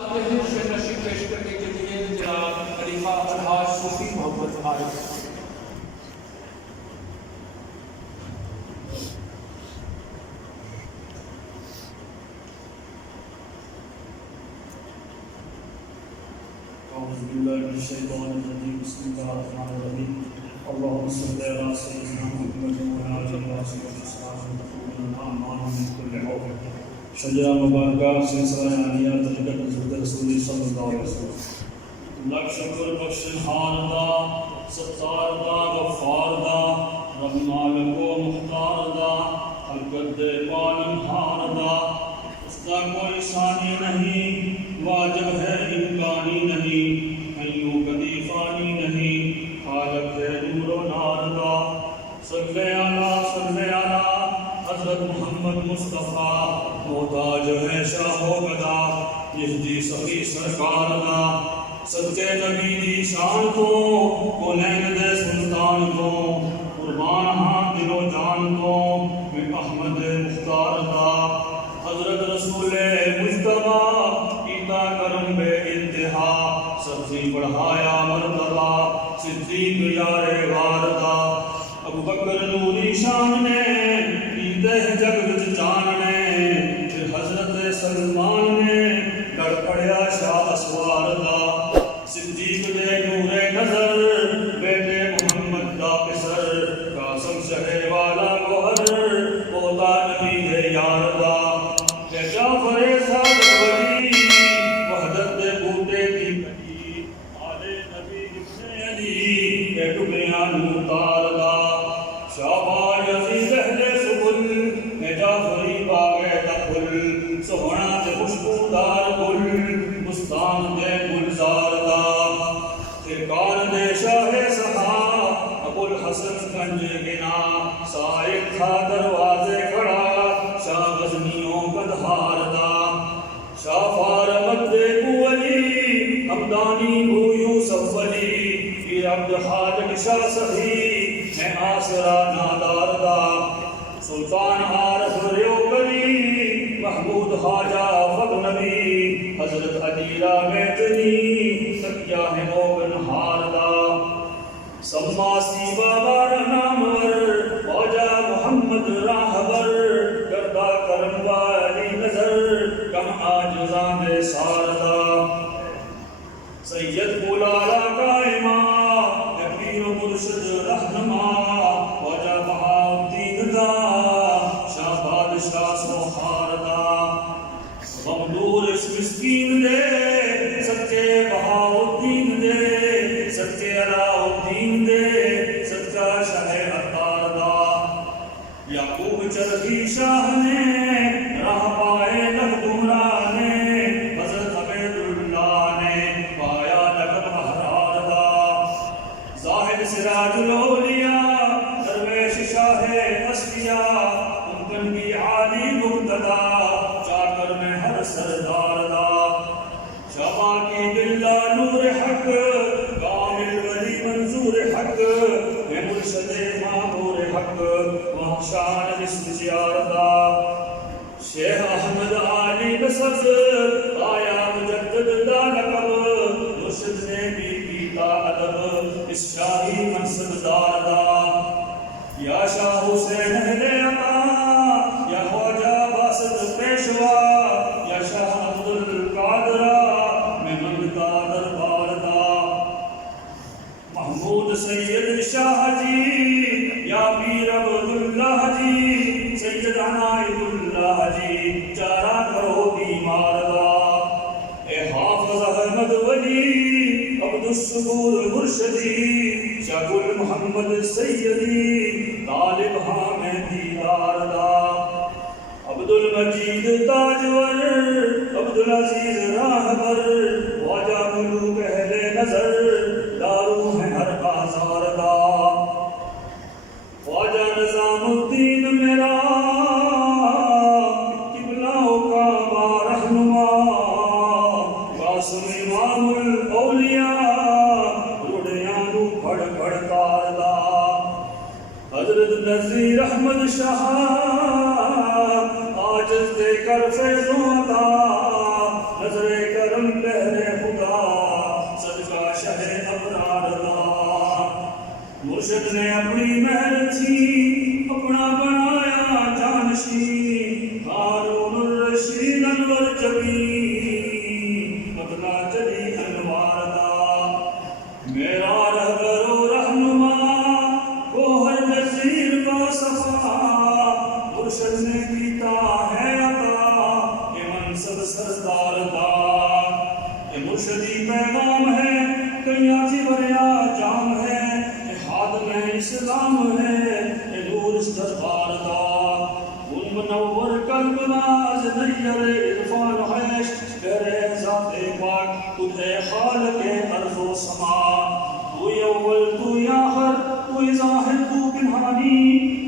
نشید پیش کرنے کے لیے جناب خلیفہ الحاج صوفی محمد عارف اعوذ باللہ من الشیطان الرجیم بسم اللہ الرحمن الرحیم اللهم صل علی سیدنا محمد وعلى آلہ وصحبہ وسلم شجرہ مبارکہ سلسلہ عالیہ طریقت حضرت رسول صلی اللہ علیہ وسلم لک شکر بخشن ہار دا ستار دا غفار دا رب مالک و مختار دا خلقت پالن ہار دا اس کا کوئی ثانی نہیں واجب ہے امکانی نہیں حیو کبھی فانی نہیں خالق ہے نور و نار دا صلی علی حضرت محمد مصطفیٰ محتاج ہے شاہ و گدا یہدی سخی سرکار دا سچے نبی دی شان کو کونین دے سلطان کو قربان ہاں دل و جان کو میں احمد مختار دا حضرت رسول مجتبیٰ کیتا کرم بے انتہا سبزی بڑھایا مرتبہ صدیق یار واردہ ابو بکر نوری شان نے پیتے جگ وچ جان نے پھر حضرت سلمان نے لڑ پڑیا شاہ اسوار دا صدیق دے نور نظر بیٹے محمد دا پسر قاسم شہ والا گوہر پوتا نبی ہے یار دا جعفر صادق ولی وحدت دے بوٹے کی پکی آل نبی ابن علی کے ٹکڑیاں نوتار دا شاباش عزیز اہل سبل جعفری باغے تپل سوہنا تے خوشبودار گل بستان دے گلزار دا فرقان دے شاہ صحا ابو الحسن گنج گنا سائق تھا دروازے کھڑا شاہ غزنیوں قدہار دا شاہ فارمت دے بو علی حمدانی بو یوسف علی پیر عبد حاجق شاہ صحیح میں آسرا نادار دا سلطان عارف ریو کلی محمود خواجہ فق نبی حضرت علیرہ میتنی تکیہ موگن ہار دا سماسی بابا نامور خواجہ محمد راہبر کردہ کرم والی نظر کم آجزان ساردا سید بولالا قائمہ پیر مرشد رہنما خواجہ بہاؤدین دا شاہ بادشاہ سوخار دا ممدور اس مسکین دے سچے بہاؤدین دے سچے علاؤدین دے سچا شاہ عطار دا یعقوب چرخی شاہ نے راہ پائے لگ گمراہ نے حضرت عبید اللہ نے پایا لقب احرار دا زاہد سراج الاولیاء درویش شاہ اصفیاء ممکن کی عالی مقتدا چاکر میں ہر سردار دا شفا کی بلا نور حق کامل ولی منظور حق میں مرشد معمور حق وہاں شان جسم زیاردا شیخ احمد علی نصف آیا مجدد دا لقب مرشد نے بھی پیتا ادب اس شاہی منصب دار دا یا شاہ حسین اہل عطا یا خواجہ باسط پیشوا یا شاہ عبدالقادرہ میں منگتا دربار دا محمود سید شاہ جی یا پیر عبداللہ جی سید عنایت اللہ جی چارہ کرو بیمار دا اے حافظ احمد ولی عبد الصبور مرشدی شاہ گل محمد سیدی طالب ہاں میں دیدار دا عبد المجید تاجور عبد العزیز راہبر خواجہ ملوک اہل نظر دارو ہے ہر بازار دا خواجہ نظام الدین میرا قبلہ کا رہنما قاسم امام الاولیاء روڑیاں نو پھڑ پھڑ کار دا حضرت نذیر احمد شاہ عاجز دے کر فیض و عطا نظر کرم شفیع پیغام ہے، کیاتی بریا جام ہے، خادم اسلام ہے، نور اس دربار دا ان منور قلب راز نیر عرفان حیش کرے ذات پاک خود اے خالق ارض و سما، تو اول تو آخر تو ظاہر تو پنہانی،